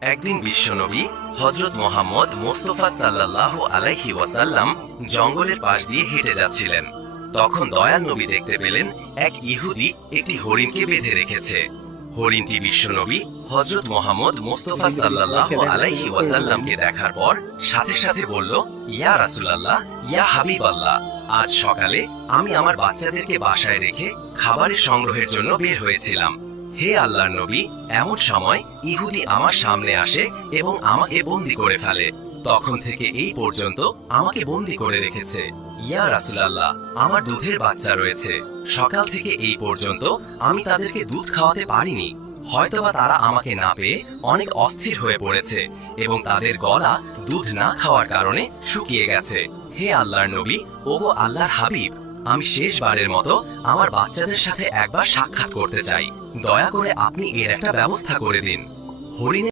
একদিন বিশ্বনবী হযরত মুহাম্মদ মুস্তাফা সাল্লাল্লাহু আলাইহি ওয়াসাল্লাম জঙ্গলের পাশ দিয়ে হেঁটে যাচ্ছিলেন। তখন দয়াল নবী দেখতে পেলেন এক ইহুদি একটি হরিণকে বেঁধে রেখেছে। হরিণটি বিশ্বনবী হযরত মুহাম্মদ মুস্তাফা সাল্লাল্লাহু আলাইহি ওয়াসাল্লামকে দেখার পর সাথে সাথে বলল, ইয়া রাসূলুল্লাহ, ইয়া হাবিবাল্লাহ, আজ সকালে আমি আমার বাচ্চাদেরকে বাসায় রেখে খাবারের সংগ্রহের জন্য বের হয়েছিলাম। হে আল্লাহর নবী, এমন সময় ইহুদি আমার সামনে আসে এবং আমাকে বন্দী করে ফেলে। তখন থেকে এই পর্যন্ত আমাকে বন্দী করে রেখেছে। ইয়া রাসূলুল্লাহ, আমার দুধের বাচ্চা রয়েছে। সকাল থেকে এই পর্যন্ত আমি তাদেরকে দুধ খাওয়াতে পারিনি। হয়তোবা তারা আমাকে না পেয়ে অনেক অস্থির হয়ে পড়েছে এবং তাদের গলা দুধ না খাওয়ার কারণে শুকিয়ে গেছে। হে আল্লাহর নবী, ওগো আল্লাহর হাবিব, আমি শেষবারের মতো আমার বাচ্চাদের সাথে একবার সাক্ষাৎ করতে চাই। দয়া করে আপনি এর একটা ব্যবস্থা করে দিন। হরিণের